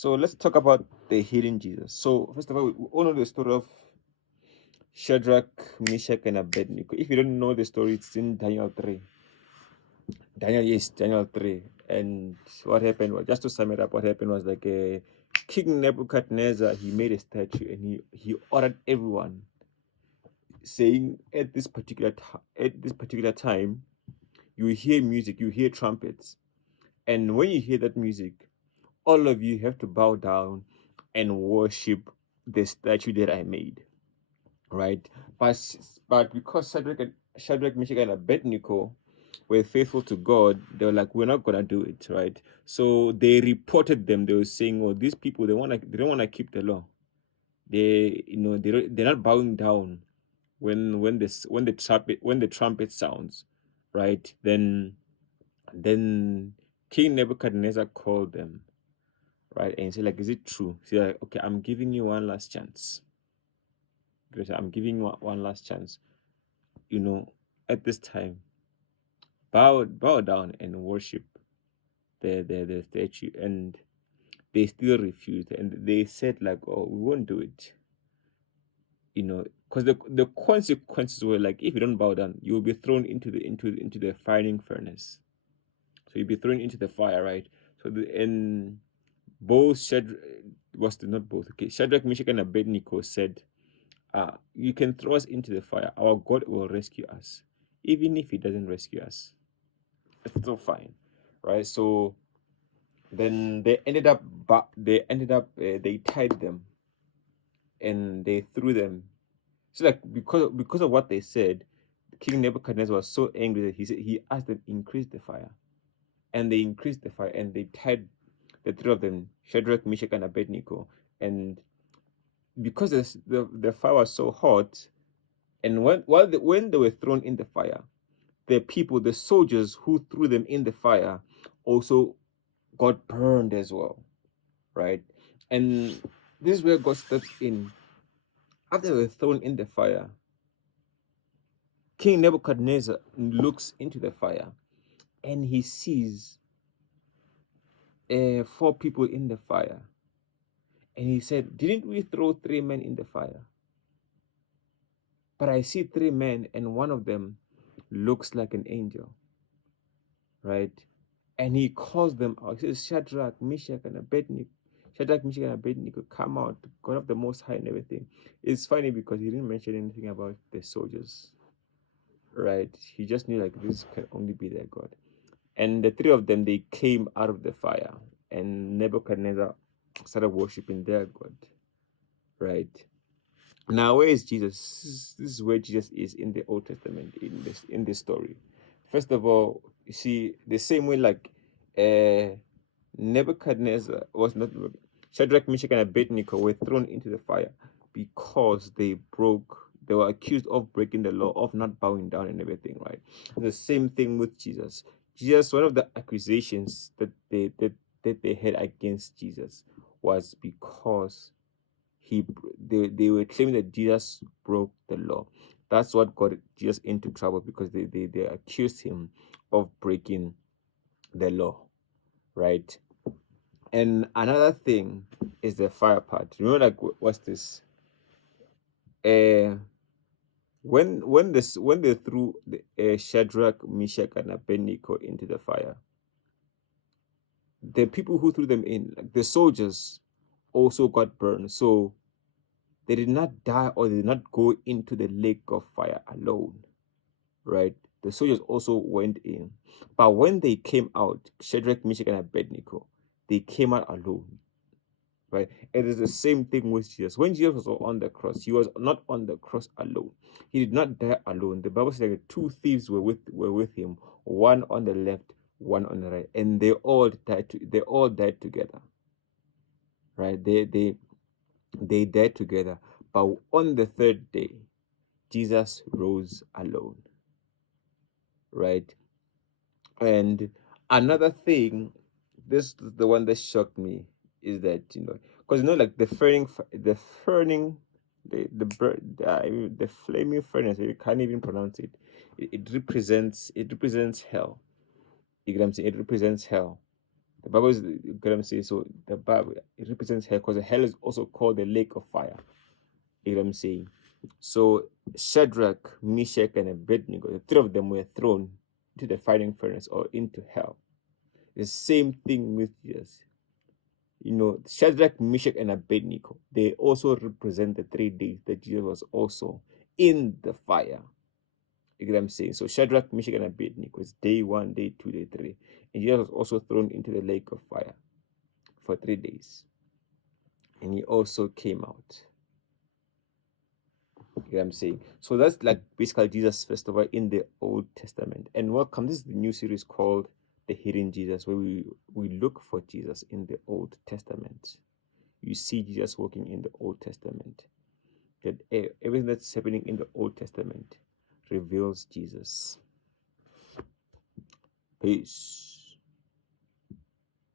So let's talk about the hidden Jesus. So first of all, we all know the story of Shadrach, Meshach, and Abednego. If you don't know the story, it's in Daniel 3. Daniel 3. And what happened was, just to sum it up, what happened was like King Nebuchadnezzar, he made a statue and he ordered everyone, saying at this particular time, you hear music, you hear trumpets. And when you hear that music, all of you have to bow down and worship the statue that I made, right? But because Shadrach, Meshach, and Abednego were faithful to God, they were like, we're not gonna do it, right? So they reported them. They were saying, "Oh, these people they don't wanna keep the law. They're not bowing down when the trumpet sounds, right? Then King Nebuchadnezzar called them, right, and he said, like, is it true? So like, okay, I'm giving you one last chance. I'm giving you one last chance. At this time, bow down and worship the statue. And they still refused, and they said like, oh, we won't do it. Because the consequences were like, if you don't bow down, you will be thrown into the firing furnace. So you'll be thrown into the fire, right? And both Shadrach, Meshach, and Abednego said, you can throw us into the fire. Our God will rescue us. Even if he doesn't rescue us, it's still fine, right? So then they tied them and they threw them. So like, because of what they said, King Nebuchadnezzar was so angry that he asked them increase the fire, and they increased the fire, and they tied the three of them, Shadrach, Meshach, and Abednego. And because the fire was so hot, and when they were thrown in the fire, the soldiers who threw them in the fire also got burned as well, right? And this is where God steps in. After they were thrown in the fire, King Nebuchadnezzar looks into the fire and he sees four people in the fire. And he said, didn't we throw three men in the fire? But I see three men, and one of them looks like an angel, right? And he calls them out. He says, Shadrach, Meshach, and Abednego. Shadrach, Meshach, and Abednego, come out, God of the Most High, and everything. It's funny because he didn't mention anything about the soldiers, right? He just knew like this can only be their God. And the three of them, they came out of the fire, and Nebuchadnezzar started worshiping their God, right? Now, where is Jesus? This is where Jesus is in the Old Testament in this story. First of all, you see the same way like Nebuchadnezzar was not Shadrach, Meshach, and Abednego were thrown into the fire because they were accused of breaking the law, of not bowing down and everything, right? The same thing with Jesus. One of the accusations that they had against Jesus was because they were claiming that Jesus broke the law. That's what got Jesus into trouble, because they accused him of breaking the law, right? And another thing is the fire part. Remember, like, what's this? Uh, when they threw Shadrach, Meshach, and Abednego into the fire, the people who threw them in, like the soldiers, also got burned. So they did not die, or they did not go into the lake of fire alone, right? The soldiers also went in. But when they came out, Shadrach, Meshach, and Abednego, they came out alone, right? It is the same thing with Jesus. When Jesus was on the cross, he was not on the cross alone. He did not die alone. The Bible says that two thieves were with him, one on the left, one on the right, and they all died together, right? They died together. But on the third day, Jesus rose alone, right? And another thing, this is the one that shocked me, is that, because like the flaming furnace, you can't even pronounce it. It represents hell. You get what I'm saying? It represents hell. The Bible is what I'm saying. So the Bible, it represents hell, because hell is also called the lake of fire. You know what I'm saying? So Shadrach, Meshach, and Abednego, the three of them were thrown into the fighting furnace, or into hell. The same thing with Jesus. You know, Shadrach, Meshach, and Abednego, they also represent the 3 days that Jesus was also in the fire. You get what I'm saying? So Shadrach, Meshach, and Abednego is day 1, day 2, day 3. And Jesus was also thrown into the lake of fire for 3 days. And he also came out. You know what I'm saying? So that's like basically Jesus' festival in the Old Testament. And welcome. This is the new series called The Hidden Jesus, where we look for Jesus in the Old Testament. You see Jesus working in the Old Testament. That everything that's happening in the Old Testament reveals Jesus. Peace.